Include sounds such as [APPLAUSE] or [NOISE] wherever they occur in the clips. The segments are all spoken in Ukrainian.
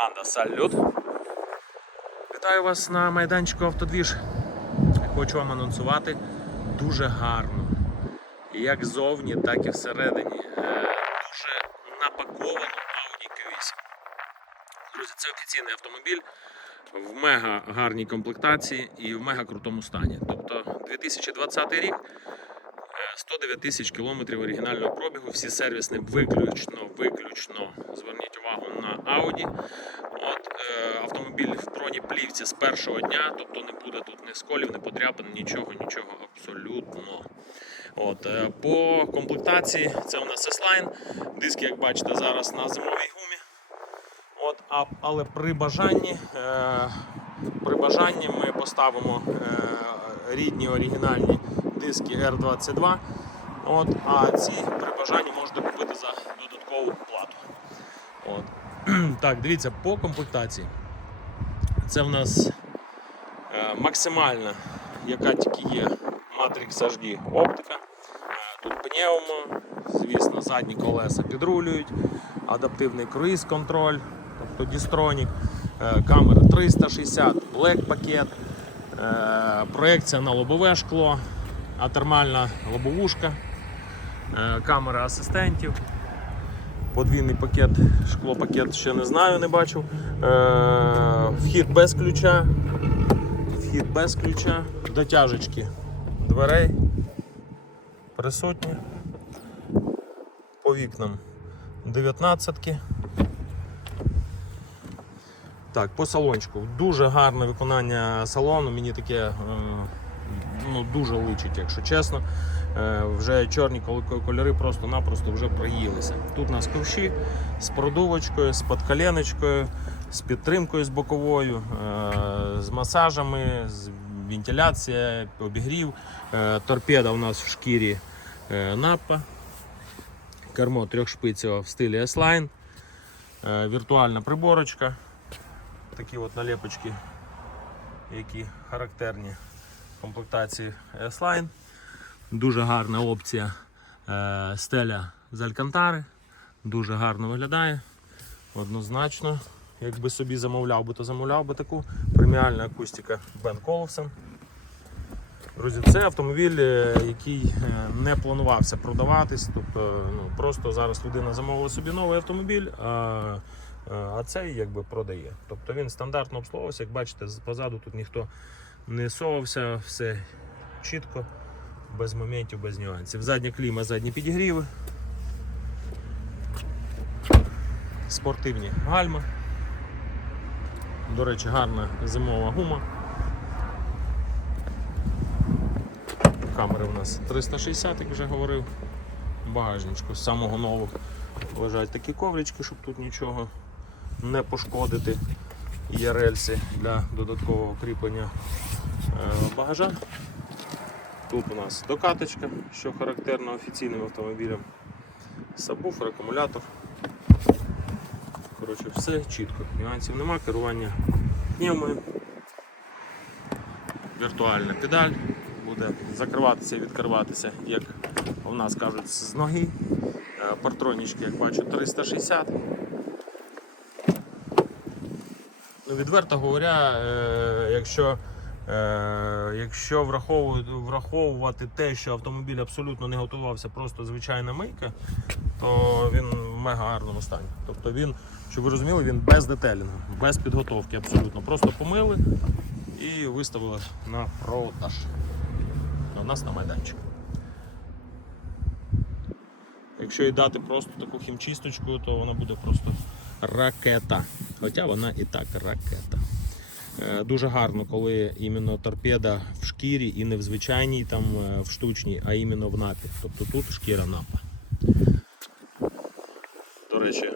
Команда Салют. Вітаю вас на майданчику Автодвіж. Хочу вам анонсувати дуже гарно. Як ззовні, так і всередині. е, Дуже напаковану Audi Q8. Друзі, це офіційний автомобіль в мега гарній комплектації і в мега крутому стані. Тобто 2020 рік. Е, 109 тисяч кілометрів оригінального пробігу, всі сервісні виключно, виключно. Зверніть увагу на Audi. От, е, автомобіль в бронеплівці з першого дня, тобто не буде тут ні сколів, ні подряпин, нічого, нічого абсолютно. От, е, по комплектації це у нас S-Line. Диски, як бачите, зараз на зимовій гумі. От, а, але при бажанні, е, при бажанні ми поставимо е, рідні оригінальні диски R22. От, а ці при бажанні можете купити за додаткову плату. От. [CLEARS THROAT] Так, дивіться, по комплектації. Це в нас е, максимальна, яка тільки є Matrix HD оптика. Е, Тут пневмо, звісно, задні колеса підрулюють, адаптивний круїз контроль, тобто Distronic, е, камера 360, Black пакет, проекція на лобове шкло, атермальна лобовушка, е, камера асистентів. Подвійний пакет, шклопакет ще не знаю, не бачив. Е, вхід без ключа. Вхід без ключа. Дотяжечки дверей присутні. По вікнам 19. Так, по салончику. Дуже гарне виконання салону. Мені таке е, ну, дуже личить, якщо чесно. Е, вже чорні кольори просто-напросто вже проїлися. Тут у нас ковші з продувочкою, з подколеночкою, з підтримкою з боковою, е, з масажами, з вентиляція, обігрів. Е, Торпеда у нас в шкірі напа. Кермо трьохшпицеве в стилі S-Line. Віртуальна приборочка. Такі от налепочки, які характерні комплектації S-Line. Дуже гарна опція е, стеля з алькантари. Дуже гарно виглядає. Однозначно. Якби собі замовляв би, то замовляв би таку преміальна акустика Бен Коловсен. Друзі, це автомобіль, е, який е, не планувався продаватись. Тобто, ну, просто зараз людина замовила собі новий автомобіль, а, а цей якби продає. Тобто він стандартно обслуговувався, як бачите, позаду тут ніхто не совався, все чітко, без моментів, без нюансів. Задня кліма, задні підігріви. Спортивні гальма. До речі, гарна зимова гума. Камери у нас 360, як вже говорив. Багажничку з самого нового лежать такі коврички, щоб тут нічого не пошкодити. Є рельси для додаткового кріплення е, багажа. Тут у нас докаточка, що характерно офіційним автомобілям. Сабвуфер, акумулятор. Коротше, все чітко. Нюансів нема, керування пневмою. Віртуальна педаль буде закриватися і відкриватися, як у нас кажуть, з ноги. Е, Партронічки, як бачу, 360. Ну, відверто говоря, е, якщо, е, якщо враховувати, те, що автомобіль абсолютно не готувався, просто звичайна мийка, то він в мега гарному стані. Тобто він, щоб ви розуміли, він без детелінгу, без підготовки абсолютно. Просто помили і виставили на продаж. У нас на майданчик. Якщо їй дати просто таку хімчисточку, то вона буде просто ракета. Хоча вона і так ракета. Е, Дуже гарно, коли іменно торпеда в шкірі і не в звичайній там е, в штучній, а іменно в напі. Тобто тут шкіра напа. До речі,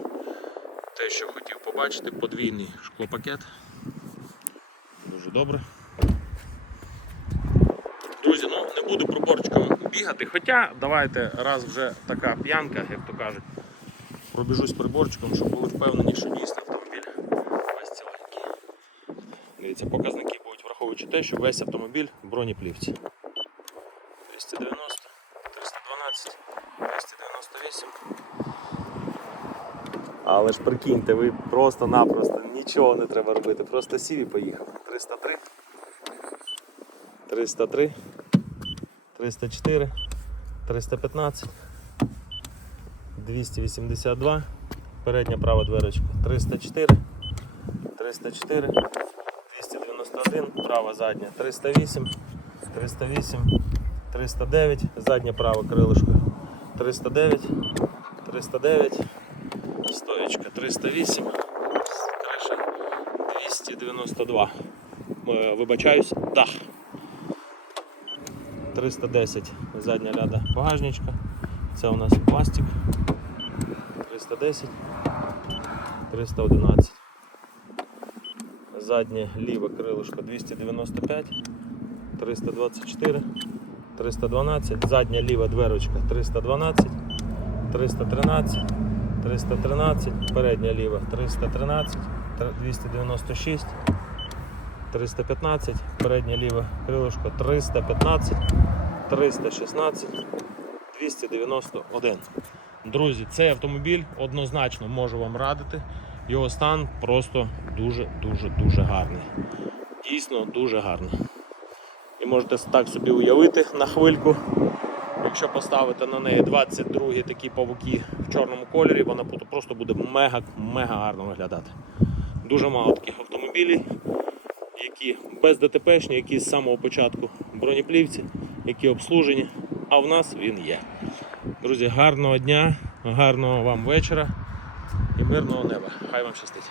те, що хотів побачити, подвійний шклопакет. Дуже добре. Друзі, ну не буду приборчиком бігати, хоча давайте раз вже така п'янка, як то кажуть, пробіжусь приборчиком, щоб були впевнені, що дійсно автомобіль весь ціленький. Дивіться, показники будуть враховуючи те, що весь автомобіль в бронеплівці. 290, 312, 298. Але ж прикиньте, ви просто-напросто нічого не треба робити. Просто сів і поїхав. 303. 303. 304. 315. 282. Передня права дверочка. 304. 304. 291. Права задня. 308. 308. 309. Заднє праве крилишко. 309. 309. Стоечка 308, криша 292. Е, Вибачаюсь, дах. 310 задня ляда багажничка. Це у нас пластик. 310, 311. Заднє ліве крилишко 295, 324, 312, задня ліва дверочка 312, 313. 313, передня ліва 313, 296, 315, передня ліва крилишко 315, 316, 291. Друзі, цей автомобіль однозначно можу вам радити. Його стан просто дуже-дуже дуже гарний. Дійсно дуже гарний. І можете так собі уявити на хвильку. Якщо поставити на неї 22 такі павуки в чорному кольорі, вона просто буде мега, мега гарно виглядати. Дуже мало таких автомобілів, які без ДТПшні, які з самого початку бронеплівці, які обслужені, а в нас він є. Друзі, гарного дня, гарного вам вечора мирного неба. Хай вам щастить.